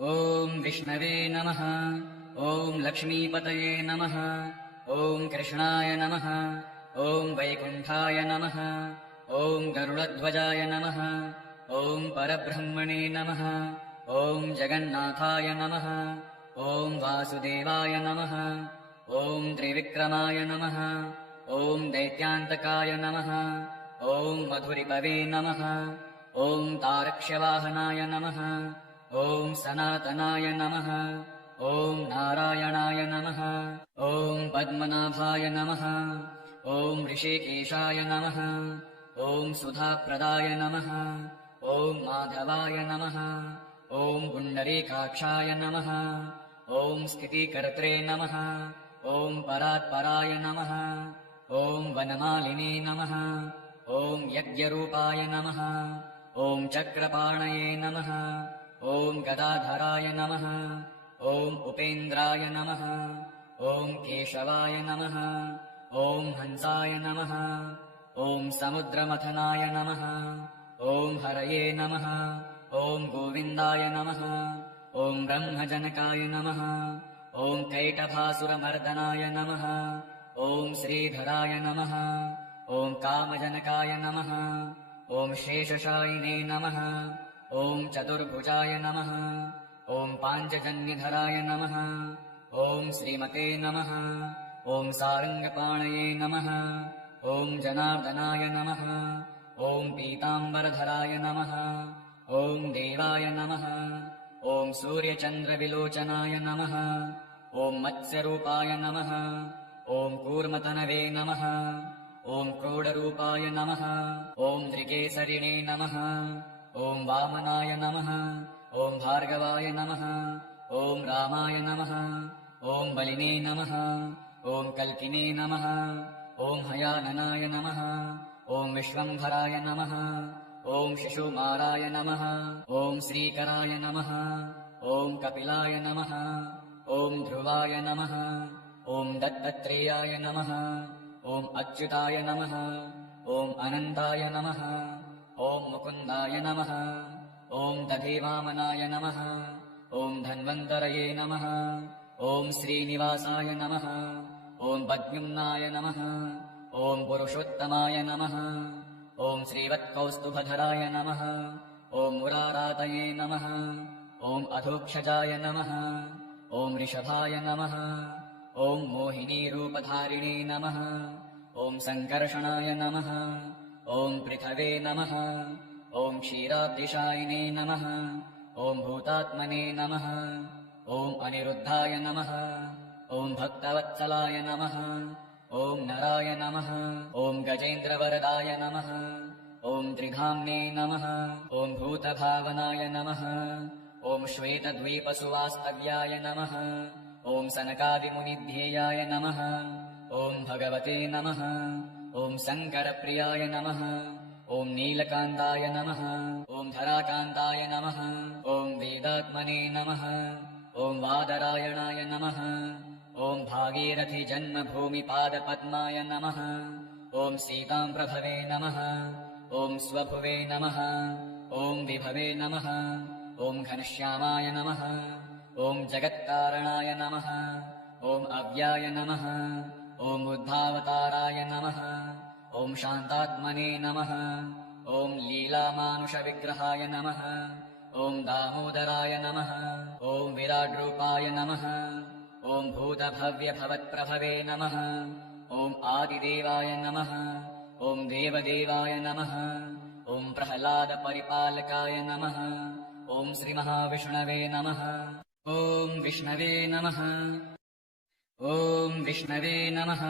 ॐ विष्णवे नमः। ॐ लक्ष्मीपतये नमः। ॐ कृष्णाय नमः। ॐ वैकुण्ठाय नमः। ॐ गरुडध्वजाय नमः। ॐ परब्रह्मणे नमः। ॐ जगन्नाथाय नमः। ॐ वासुदेवाय नमः। ॐ त्रिविक्रमाय नमः। ॐ दैत्यान्तकाय नमः। ॐ मधुरिपवे नमः। ॐ तारक्ष्यवाहनाय नमः। ॐ सनातनाय नमः। ॐ नारायणाय नमः। ॐ पद्मनाभाय नमः। ॐ ऋषिकेशाय नमः। ॐ सुधाप्रदाय नमः। ॐ माधवाय नमः। ॐ पुण्डरीकाक्षाय नमः। ॐ स्थितिकर्त्रे नमः। ॐ परात्पराय नमः। ॐ वनमालिने नमः। ॐ यज्ञरूपाय नमः। ॐ चक्रपाणये नमः। ॐ गदाधराय नमः। ॐ उपेन्द्राय नमः। ॐ केशवाय नमः। ॐ हंसाय नमः। ॐ समुद्रमथनाय नमः। ॐ हरये नमः। ॐ गोविन्दाय नमः। ॐ ब्रह्मजनकाय नमः। ॐ कैटभासुरमर्दनाय नमः। ॐ श्रीधराय नमः। ॐ कामजनकाय नमः। ॐ शेषशायिने नमः। ॐ चतुर्भुजाय नमः। ॐ पाञ्चजन्यधराय नमः। ॐ श्रीमते नमः। ॐ सारङ्गपाणये नमः। ॐ जनार्दनाय नमः। ॐ पीताम्बरधराय नमः। ॐ देवाय नमः। ॐ सूर्यचन्द्रविलोचनाय नमः। ॐ मत्स्यरूपाय नमः। ॐ कूर्मतनवे नमः। ॐ क्रोडरूपाय नमः। ॐ त्रिकेसरिणे नमः। ॐ वामनाय नमः। ॐ भार्गवाय नमः। ॐ रामाय नमः। ॐ बलिने नमः। ॐ कल्किने नमः। ॐ हयाननाय नमः। ॐ विश्वम्भराय नमः। ॐ शिशुमाराय नमः। ॐ श्रीकराय नमः। ॐ कपिलाय नमः। ॐ ध्रुवाय नमः। ॐ दत्तात्रेयाय नमः। ॐ अच्युताय नमः। ॐ अनन्ताय नमः। ॐ मुकुन्दाय नमः। ॐ दधिवामनाय नमः। ॐ धन्वन्तरये नमः। ॐ श्रीनिवासाय नमः। ॐ पद्युम्नाय नमः। ॐ पुरुषोत्तमाय नमः। ॐ श्रीवत्कौस्तुभधराय नमः। ॐ मुरारातये नमः। ॐ अधोक्षजाय नमः। ॐ ऋषभाय नमः। ॐ मोहिनीरूपधारिणे नमः। ॐ सङ्कर्षणाय नमः। ॐ पृथवे नमः। ॐ क्षीराब्धिशायिने नमः। ॐ भूतात्मने नमः। ॐ अनिरुद्धाय नमः। ॐ भक्तवत्सलाय नमः। ॐ नराय नमः। ॐ गजेन्द्रवरदाय नमः। ॐ त्रिधाम्ने नमः। ॐ भूतभावनाय नमः। ॐ श्वेतद्वीपसुवास्तव्याय नमः। ॐ सनकादिमुनिध्येयाय नमः। ॐ भगवते नमः। ॐ शङ्करप्रियाय नमः। ॐ नीलकान्ताय नमः। ॐ धराकान्ताय नमः। ॐ वेदात्मने नमः। ॐ वादरायणाय नमः। ॐ भागीरथीजन्मभूमिपादपद्माय नमः। ॐ सीताम्प्रभवे नमः। ॐ स्वभुवे नमः। ॐ विभवे नमः। ॐ घनश्यामाय नमः। ॐ जगत्कारणाय नमः। ॐ अव्याय नमः। ॐ बुद्धावताराय नमः। ॐ शान्तात्मने नमः। ॐ लीलामानुषविग्रहाय नमः। ॐ दामोदराय नमः। ॐ विराड्रूपाय नमः। ॐ भूतभव्यभवत्प्रभवे नमः। ॐ आदिदेवाय नमः। ॐ देवदेवाय नमः। ॐ प्रह्लादपरिपालकाय नमः। ॐ श्रीमहाविष्णवे नमः। ॐ विष्णवे नमः। ॐ विष्णवे नमः।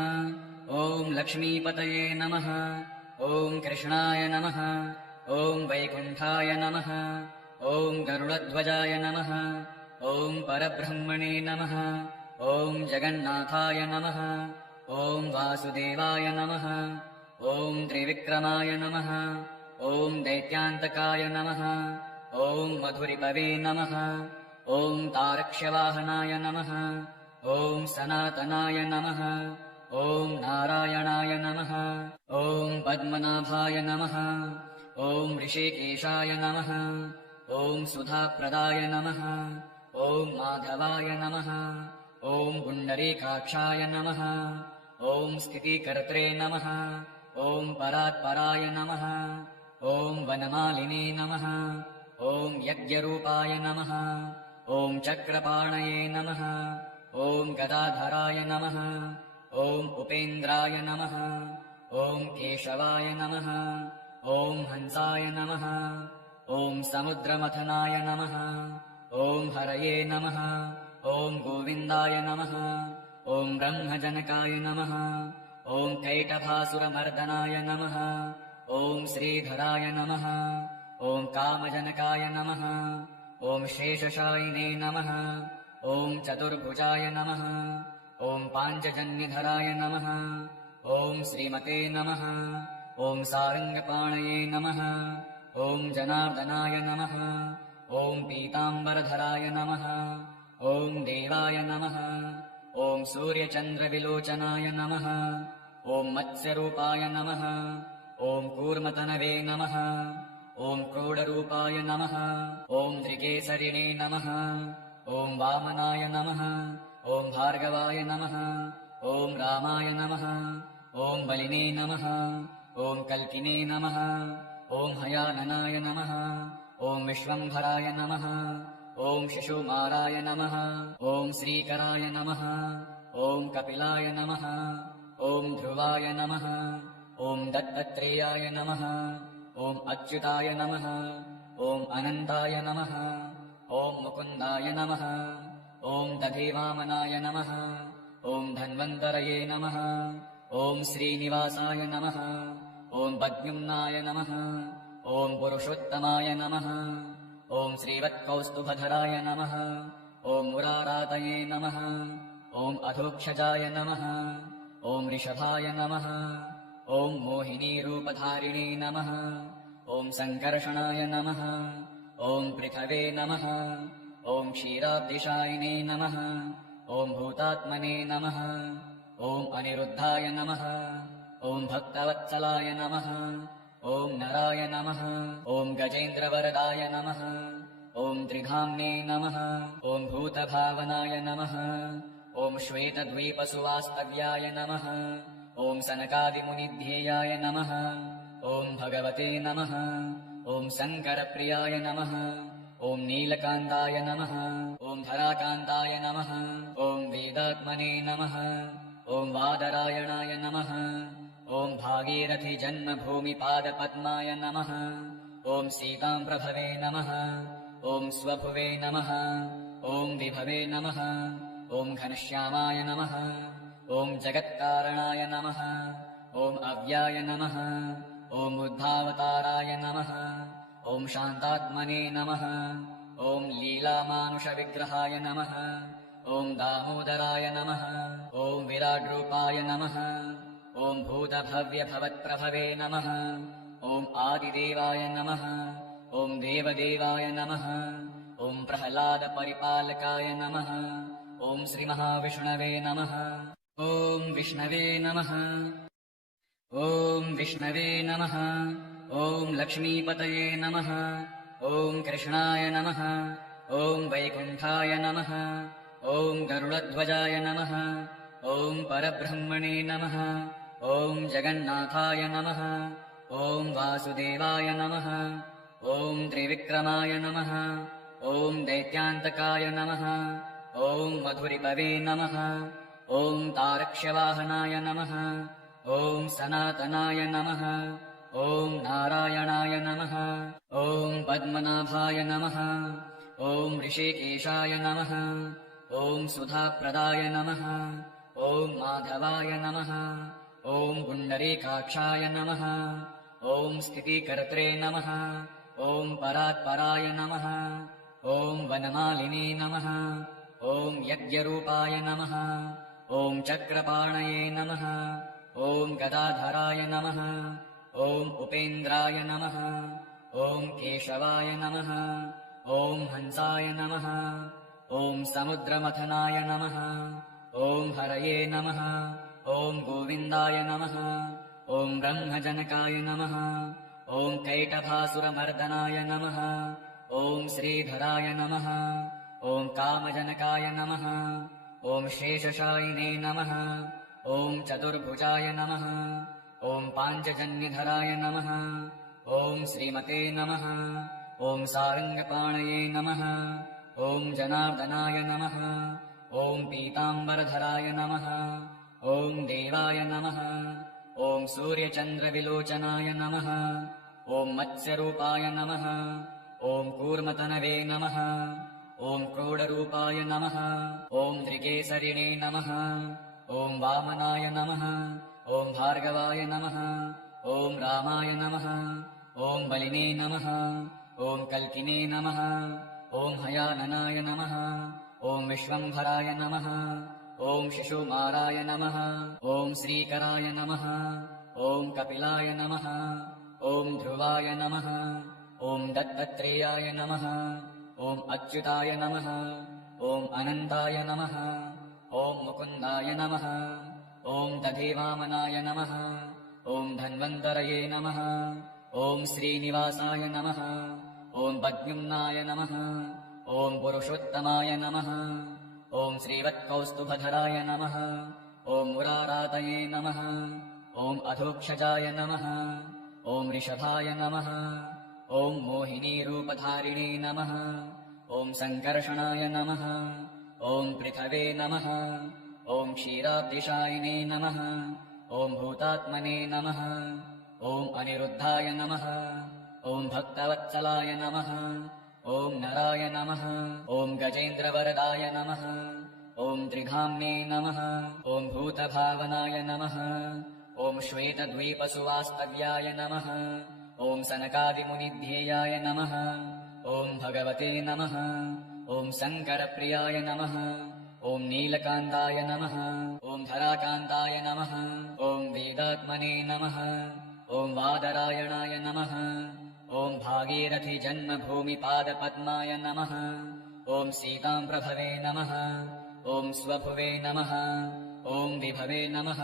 ॐ लक्ष्मीपतये नमः। ॐ कृष्णाय नमः। ॐ वैकुण्ठाय नमः। ॐ गरुडध्वजाय नमः। ॐ परब्रह्मणे नमः। ॐ जगन्नाथाय नमः। ॐ वासुदेवाय नमः। ॐ त्रिविक्रमाय नमः। ॐ दैत्यान्तकाय नमः। ॐ मधुरिपवे नमः। ॐ तारक्ष्यवाहनाय नमः। ॐ सनातनाय नमः। ॐ नारायणाय नमः। ॐ पद्मनाभाय नमः। ॐ ऋषिकेशाय नमः। ॐ सुधाप्रदाय नमः। ॐ माधवाय नमः। ॐ पुण्डरीकाक्षाय नमः। ॐ स्थितिकर्त्रे नमः। ॐ परात्पराय नमः। ॐ वनमालिने नमः। ॐ यज्ञरूपाय नमः। ॐ चक्रपाणये नमः। ॐ गदाधराय नमः। ॐ उपेन्द्राय नमः। ॐ केशवाय नमः। ॐ हंसाय नमः। ॐ समुद्रमथनाय नमः। ॐ हरये नमः। ॐ गोविन्दाय नमः। ॐ ब्रह्मजनकाय नमः। ॐ कैटभासुरमर्दनाय नमः। ॐ श्रीधराय नमः। ॐ कामजनकाय नमः। ॐ शेषशायिने नमः। ॐ चतुर्भुजाय नमः। ॐ पाञ्चजन्यधराय नमः। ॐ श्रीमते नमः। ॐ सारङ्गपाणये नमः। ॐ जनार्दनाय नमः। ॐ पीताम्बरधराय नमः। ॐ देवाय नमः। ॐ सूर्यचन्द्रविलोचनाय नमः। ॐ मत्स्यरूपाय नमः। ॐ कूर्मतनवे नमः। ॐ क्रोडरूपाय नमः। ॐ त्रिकेसरिणे नमः। ॐ वामनाय नमः। ॐ भार्गवाय नमः। ॐ रामाय नमः। ॐ बलिने नमः। ॐ कल्किने नमः। ॐ हयाननाय नमः। ॐ विश्वम्भराय नमः। ॐ शिशुमाराय नमः। ॐ श्रीकराय नमः। ॐ कपिलाय नमः। ॐ ध्रुवाय नमः। ॐ दत्तात्रेयाय नमः। ॐ अच्युताय नमः। ॐ अनन्ताय नमः। ॐ मुकुन्दाय नमः। ॐ दधिवामनाय नमः। ॐ धन्वन्तरये नमः। ॐ श्रीनिवासाय नमः। ॐ पद्युम्नाय नमः। ॐ पुरुषोत्तमाय नमः। ॐ श्रीवत्कौस्तुभधराय नमः। ॐ मुरारातये नमः। ॐ अधोक्षजाय नमः। ॐ ऋषभाय नमः। ॐ मोहिनीरूपधारिणे नमः। ॐ सङ्कर्षणाय नमः। ॐ पृथवे नमः। ॐ क्षीराब्धिशायिने नमः। ॐ भूतात्मने नमः। ॐ अनिरुद्धाय नमः। ॐ भक्तवत्सलाय नमः। ॐ नराय नमः। ॐ गजेन्द्रवरदाय नमः। ॐ त्रिधाम्ने नमः। ॐ भूतभावनाय नमः। ॐ श्वेतद्वीपसुवास्तव्याय नमः। ॐ सनकादिमुनिध्येयाय नमः। ॐ भगवते नमः। ॐ शङ्करप्रियाय नमः। ॐ नीलकान्ताय नमः। ॐ धराकान्ताय नमः। ॐ वेदात्मने नमः। ॐ वादरायणाय नमः। ॐ भागीरथीजन्मभूमिपादपद्माय नमः। ॐ सीताम्प्रभवे नमः। ॐ स्वभुवे नमः। ॐ विभवे नमः। ॐ घनश्यामाय नमः। ॐ जगत्कारणाय नमः। ॐ अव्याय नमः। ॐ बुद्धावताराय नमः। ॐ शान्तात्मने नमः। ॐ लीलामानुषविग्रहाय नमः। ॐ दामोदराय नमः। ॐ विराड्रूपाय नमः। ॐ भूतभव्यभवत्प्रभवे नमः। ॐ आदिदेवाय नमः। ॐ देवदेवाय नमः। ॐ प्रह्लादपरिपालकाय नमः। ॐ श्रीमहाविष्णवे नमः। ॐ विष्णवे नमः। ॐ विष्णवे नमः। ॐ लक्ष्मीपतये नमः। ॐ कृष्णाय नमः। ॐ वैकुण्ठाय नमः। ॐ गरुडध्वजाय नमः। ॐ परब्रह्मणे नमः। ॐ जगन्नाथाय नमः। ॐ वासुदेवाय नमः। ॐ त्रिविक्रमाय नमः। ॐ दैत्यान्तकाय नमः। ॐ मधुरिपवे नमः। ॐ तारक्ष्यवाहनाय नमः। ॐ सनातनाय नमः। ॐ नारायणाय नमः। ॐ पद्मनाभाय नमः। ॐ ऋषिकेशाय नमः। ॐ सुधाप्रदाय नमः। ॐ माधवाय नमः। ॐ पुण्डरीकाक्षाय नमः। ॐ स्थितिकर्त्रे नमः। ॐ परात्पराय नमः। ॐ वनमालिने नमः। ॐ यज्ञरूपाय नमः। ॐ चक्रपाणये नमः। ॐ गदाधराय नमः। ॐ उपेन्द्राय नमः। ॐ केशवाय नमः। ॐ हंसाय नमः। ॐ समुद्रमथनाय नमः। ॐ हरये नमः। ॐ गोविन्दाय नमः। ॐ ब्रह्मजनकाय नमः। ॐ कैटभासुरमर्दनाय नमः। ॐ श्रीधराय नमः। ॐ कामजनकाय नमः। ॐ शेषशायिने नमः। ॐ चतुर्भुजाय नमः। ॐ पाञ्चजन्यधराय नमः। ॐ श्रीमते नमः। ॐ सारङ्गपाणये नमः। ॐ जनार्दनाय नमः। ॐ पीताम्बरधराय नमः। ॐ देवाय नमः। ॐ सूर्यचन्द्रविलोचनाय नमः। ॐ मत्स्यरूपाय नमः। ॐ कूर्मतनवे नमः। ॐ क्रोडरूपाय नमः। ॐ त्रिकेसरिणे नमः। ॐ वामनाय नमः। ॐ भार्गवाय नमः। ॐ रामाय नमः। ॐ बलिने नमः। ॐ कल्किने नमः। ॐ हयाननाय नमः। ॐ विश्वम्भराय नमः। ॐ शिशुमाराय नमः। ॐ श्रीकराय नमः। ॐ कपिलाय नमः। ॐ ध्रुवाय नमः। ॐ दत्तात्रेयाय नमः। ॐ अच्युताय नमः। ॐ अनन्ताय नमः। ॐ मुकुन्दाय नमः। ॐ दधिवामनाय नमः। ॐ धन्वन्तरये नमः। ॐ श्रीनिवासाय नमः। ॐ पद्युम्नाय नमः। ॐ पुरुषोत्तमाय नमः। ॐ श्रीवत्कौस्तुभधराय नमः। ॐ मुरारातये नमः। ॐ अधोक्षजाय नमः। ॐ ऋषभाय नमः। ॐ मोहिनीरूपधारिणे नमः। ॐ सङ्कर्षणाय नमः। ॐ पृथवे नमः। ॐ क्षीराब्धिशायिने नमः। ॐ भूतात्मने नमः। ॐ अनिरुद्धाय नमः। ॐ भक्तवत्सलाय नमः। ॐ नराय नमः। ॐ गजेन्द्रवरदाय नमः। ॐ त्रिधाम्ने नमः। ॐ भूतभावनाय नमः। ॐ श्वेतद्वीपसुवास्तव्याय नमः। ॐ सनकादिमुनिध्येयाय नमः। ॐ भगवते नमः। ॐ शङ्करप्रियाय नमः। ॐ नीलकान्ताय नमः। ॐ धराकान्ताय नमः। ॐ वेदात्मने नमः। ॐ वादरायणाय नमः। ॐ भागीरथीजन्मभूमिपादपद्माय नमः। ॐ सीताम्प्रभवे नमः। ॐ स्वभुवे नमः। ॐ विभवे नमः।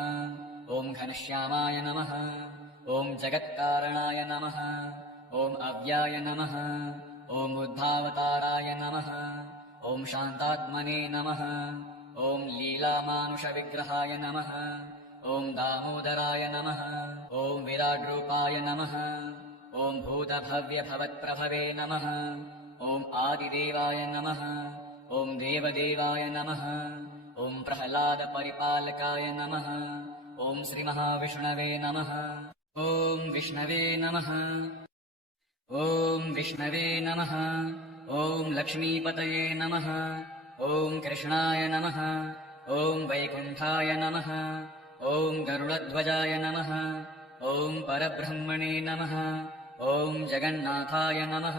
ॐ घनश्यामाय नमः। ॐ जगत्कारणाय नमः। ॐ अव्याय नमः। ॐ बुद्धावताराय नमः। ॐ शान्तात्मने नमः। ॐ लीलामानुषविग्रहाय नमः। ॐ दामोदराय नमः। ॐ विराड्रूपाय नमः। ॐ भूतभव्यभवत्प्रभवे नमः। ॐ आदिदेवाय नमः। ॐ देवदेवाय नमः। ॐ प्रह्लादपरिपालकाय नमः। ॐ श्रीमहाविष्णवे नमः। ॐ विष्णवे नमः। ॐ विष्णवे नमः। ॐ लक्ष्मीपतये नमः। ॐ कृष्णाय नमः। ॐ वैकुण्ठाय नमः। ॐ गरुडध्वजाय नमः। ॐ परब्रह्मणे नमः। ॐ जगन्नाथाय नमः।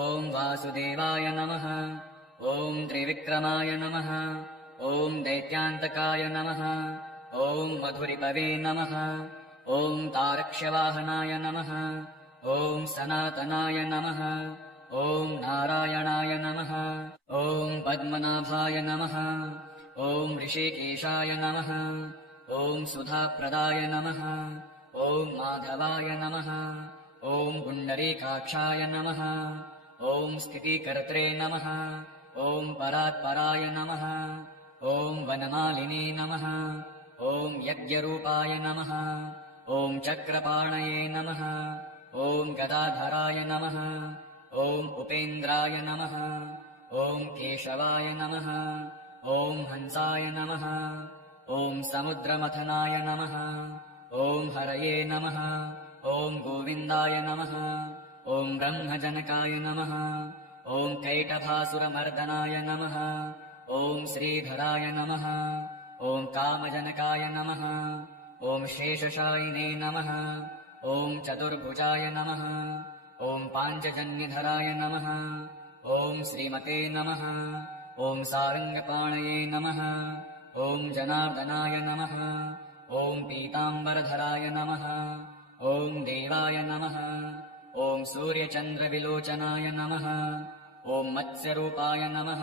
ॐ वासुदेवाय नमः। ॐ त्रिविक्रमाय नमः। ॐ दैत्यान्तकाय नमः। ॐ मधुरिपवे नमः। ॐ तारक्ष्यवाहनाय नमः। ॐ सनातनाय नमः। ॐ नारायणाय नमः। ॐ पद्मनाभाय नमः। ॐ ऋषिकेशाय नमः। ॐ सुधाप्रदाय नमः। ॐ माधवाय नमः। ॐ पुण्डरीकाक्षाय नमः। ॐ स्थितिकर्त्रे नमः। ॐ परात्पराय नमः। ॐ वनमालिने नमः। ॐ यज्ञरूपाय नमः। ॐ चक्रपाणये नमः। ॐ गदाधराय नमः। ॐ उपेन्द्राय नमः। ॐ केशवाय नमः। ॐ हंसाय नमः। ॐ समुद्रमथनाय नमः। ॐ हरये नमः। ॐ गोविन्दाय नमः। ॐ ब्रह्मजनकाय नमः। ॐ कैटभासुरमर्दनाय नमः। ॐ श्रीधराय नमः। ॐ कामजनकाय नमः। ॐ शेषशायिने नमः। ॐ चतुर्भुजाय नमः। ॐ पाञ्चजन्यधराय नमः। ॐ श्रीमते नमः। ॐ सारङ्गपाणये नमः। ॐ जनार्दनाय नमः। ॐ पीताम्बरधराय नमः। ॐ देवाय नमः। ॐ सूर्यचन्द्रविलोचनाय नमः। ॐ मत्स्यरूपाय नमः।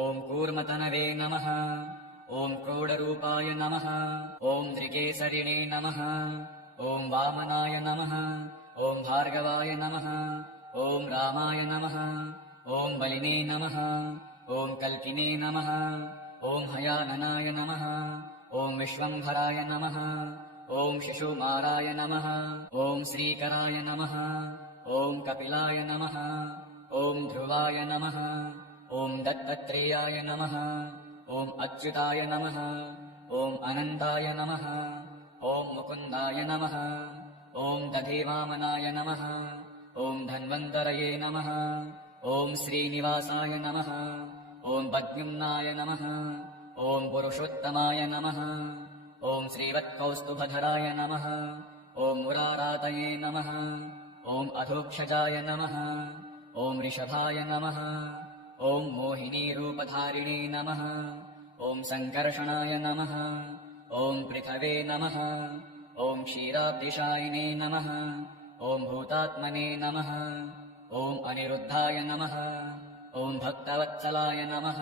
ॐ कूर्मतनवे नमः। ॐ क्रोडरूपाय नमः। ॐ त्रिकेसरिणे नमः। ॐ वामनाय नमः। ॐ भार्गवाय नमः। ॐ रामाय नमः। ॐ बलिने नमः। ॐ कल्किने नमः। ॐ हयाननाय नमः। ॐ विश्वम्भराय नमः। ॐ शिशुमाराय नमः। ॐ श्रीकराय नमः। ॐ कपिलाय नमः। ॐ ध्रुवाय नमः। ॐ दत्तत्रेयाय नमः। ॐ अच्युताय नमः। ॐ अनन्ताय नमः। ॐ मुकुन्दाय नमः। ॐ दधिवामनाय नमः। ॐ धन्वन्तरये नमः। ॐ श्रीनिवासाय नमः। ॐ पद्युम्नाय नमः। ॐ पुरुषोत्तमाय नमः। ॐ श्रीवत्कौस्तुभधराय नमः। ॐ मुरारातये नमः। ॐ अधोक्षजाय नमः। ॐ ऋषभाय नमः। ॐ मोहिनीरूपधारिणे नमः। ॐ सङ्कर्षणाय नमः। ॐ पृथवे नमः। ॐ क्षीराब्धिशायिने नमः। ॐ भूतात्मने नमः। ॐ अनिरुद्धाय नमः। ॐ भक्तवत्सलाय नमः।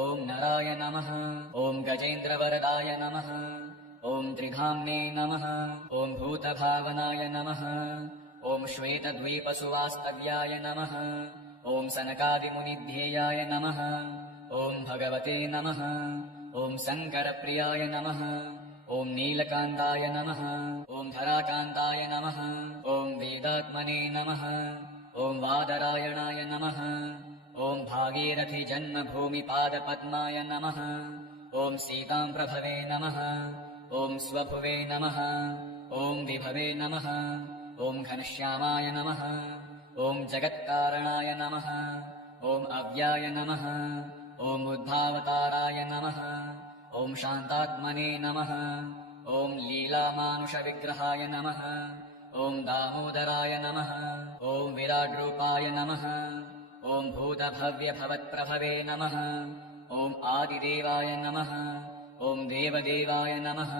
ॐ नराय नमः। ॐ गजेन्द्रवरदाय नमः। ॐ त्रिधाम्ने नमः। ॐ भूतभावनाय नमः। ॐ श्वेतद्वीपसुवास्तव्याय नमः। ॐ सनकादिमुनिध्येयाय नमः। ॐ भगवते नमः। ॐ शङ्करप्रियाय नमः। ॐ नीलकान्ताय नमः। ॐ धराकान्ताय नमः। ॐ वेदात्मने नमः। ॐ वादरायणाय नमः। ॐ भागीरथीजन्मभूमिपादपद्माय नमः। ॐ सीताम्प्रभवे नमः। ॐ स्वभुवे नमः। ॐ विभवे नमः। ॐ घनश्यामाय नमः। ॐ जगत्कारणाय नमः। ॐ अव्याय नमः। ॐ बुद्धावताराय नमः। ॐ शान्तात्मने नमः। ॐ लीलामानुषविग्रहाय नमः। ॐ दामोदराय नमः। ॐ विराड्रूपाय नमः। ॐ भूतभव्यभवत्प्रभवे नमः। ॐ आदिदेवाय नमः। ॐ देवदेवाय नमः।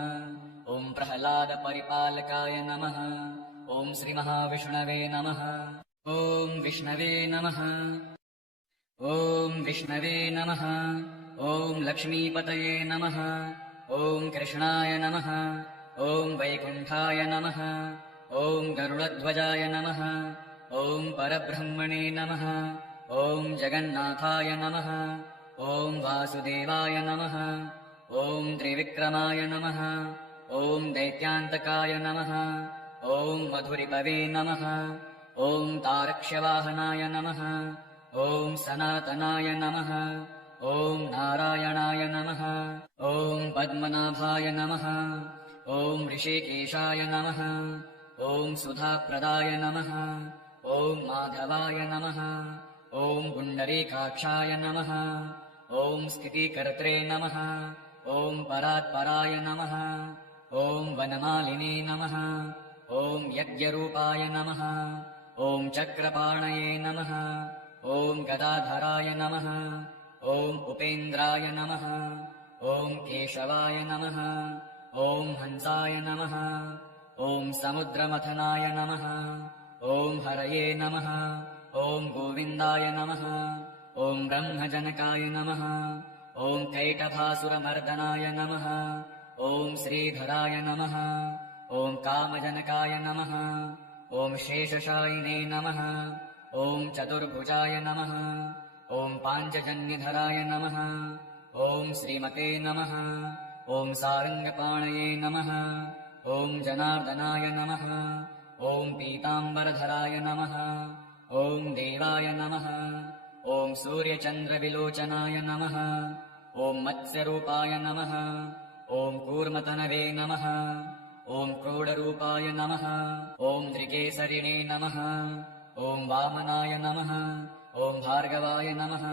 ॐ प्रह्लादपरिपालकाय नमः। ॐ श्रीमहाविष्णवे नमः। ॐ विष्णवे नमः। ॐ विष्णवे नमः। ॐ लक्ष्मीपतये नमः। ॐ कृष्णाय नमः। ॐ वैकुण्ठाय नमः। ॐ गरुडध्वजाय नमः। ॐ परब्रह्मणे नमः। ॐ जगन्नाथाय नमः। ॐ वासुदेवाय नमः। ॐ त्रिविक्रमाय नमः। ॐ दैत्यान्तकाय नमः। ॐ मधुरिपवे नमः। ॐ तारक्ष्यवाहनाय नमः। ॐ सनातनाय नमः। ॐ नारायणाय नमः। ॐ पद्मनाभाय नमः। ॐ ऋषिकेशाय नमः। ॐ सुधाप्रदाय नमः। ॐ माधवाय नमः। ॐ पुण्डरीकाक्षाय नमः। ॐ स्थितिकर्त्रे नमः। ॐ परात्पराय नमः। ॐ वनमालिने नमः। ॐ यज्ञरूपाय नमः। ॐ चक्रपाणये नमः। ॐ गदाधराय नमः। ॐ उपेन्द्राय नमः। ॐ केशवाय नमः। ॐ हंसाय नमः। ॐ समुद्रमथनाय नमः। ॐ हरये नमः। ॐ गोविन्दाय नमः। ॐ ब्रह्मजनकाय नमः। ॐ कैटभासुरमर्दनाय नमः। ॐ श्रीधराय नमः। ॐ कामजनकाय नमः। ॐ शेषशायिने नमः। ॐ चतुर्भुजाय नमः। ॐ पाञ्चजन्यधराय नमः। ॐ श्रीमते नमः। ॐ सारङ्गपाणये नमः। ॐ जनार्दनाय नमः। ॐ पीताम्बरधराय नमः। ॐ देवाय नमः। ॐ सूर्यचन्द्रविलोचनाय नमः। ॐ मत्स्यरूपाय नमः। ॐ कूर्मतनवे नमः। ॐ क्रोडरूपाय नमः। ॐ त्रिकेसरिणे नमः। ॐ वामनाय नमः। ॐ भार्गवाय नमः।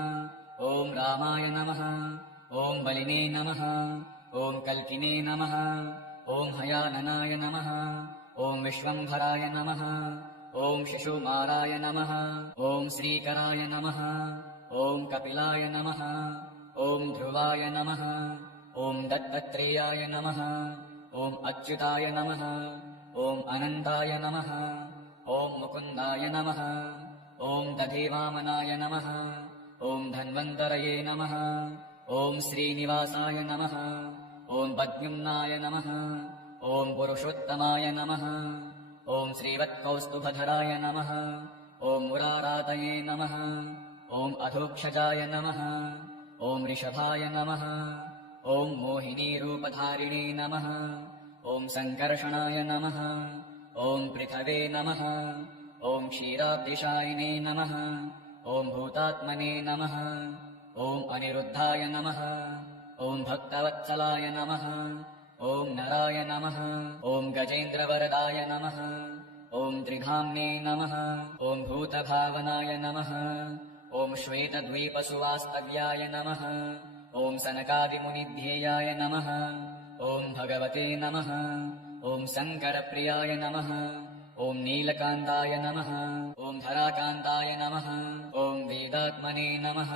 ॐ रामाय नमः। ॐ बलिने नमः। ॐ कल्किने नमः। ॐ हयाननाय नमः। ॐ विश्वम्भराय नमः। ॐ शिशुमाराय नमः। ॐ श्रीकराय नमः। ॐ कपिलाय नमः। ॐ ध्रुवाय नमः। ॐ दत्तत्रेयाय नमः। ॐ अच्युताय नमः। ॐ अनन्ताय नमः। ॐ मुकुन्दाय नमः। ॐ दधिवामनाय नमः। ॐ धन्वन्तरये नमः। ॐ श्रीनिवासाय नमः। ॐ पद्युम्नाय नमः। ॐ पुरुषोत्तमाय नमः। ॐ श्रीवत्कौस्तुभधराय नमः। ॐ मुरारातये नमः। ॐ अधोक्षजाय नमः ॐ ऋषभाय नमः ॐ मोहिनीरूपधारिणे नमः ॐ सङ्कर्षणाय नमः ॐ पृथवे नमः ॐ क्षीराब्धिशायिने नमः ॐ भूतात्मने नमः ॐ अनिरुद्धाय नमः ॐ भक्तवत्सलाय नमः ॐ नराय नमः ॐ गजेन्द्रवरदाय नमः ॐ त्रिधाम्ने नमः ॐ भूतभावनाय नमः ॐ श्वेतद्वीपसुवास्तव्याय नमः ॐ सनकादिमुनिध्येयाय नमः ॐ भगवते नमः ॐ शङ्करप्रियाय नमः ॐ नीलकान्ताय नमः ॐ धराकान्ताय नमः ॐ वेदात्मने नमः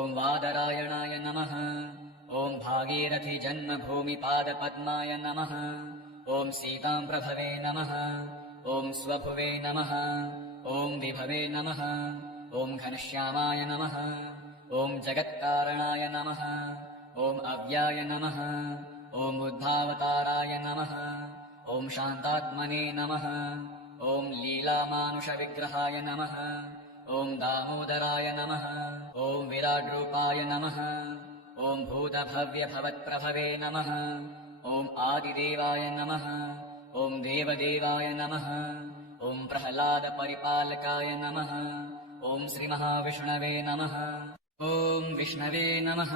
ॐ वादरायणाय नमः ॐ भागीरथीजन्मभूमिपादपद्माय नमः ॐ सीताम्प्रभवे नमः ॐ स्वभुवे नमः ॐ विभवे नमः ॐ घनश्यामाय नमः ॐ जगत्कारणाय नमः ॐ अव्याय नमः ॐ बुद्धावताराय नमः ॐ शान्तात्मने नमः ॐ लीलामानुषविग्रहाय नमः ॐ दामोदराय नमः ॐ विराड्रूपाय नमः ॐ भूतभव्यभवत्प्रभवे नमः ॐ आदिदेवाय नमः ॐ देवदेवाय नमः ॐ प्रह्लादपरिपालकाय नमः ॐ श्रीमहाविष्णवे नमः ॐ विष्णवे नमः।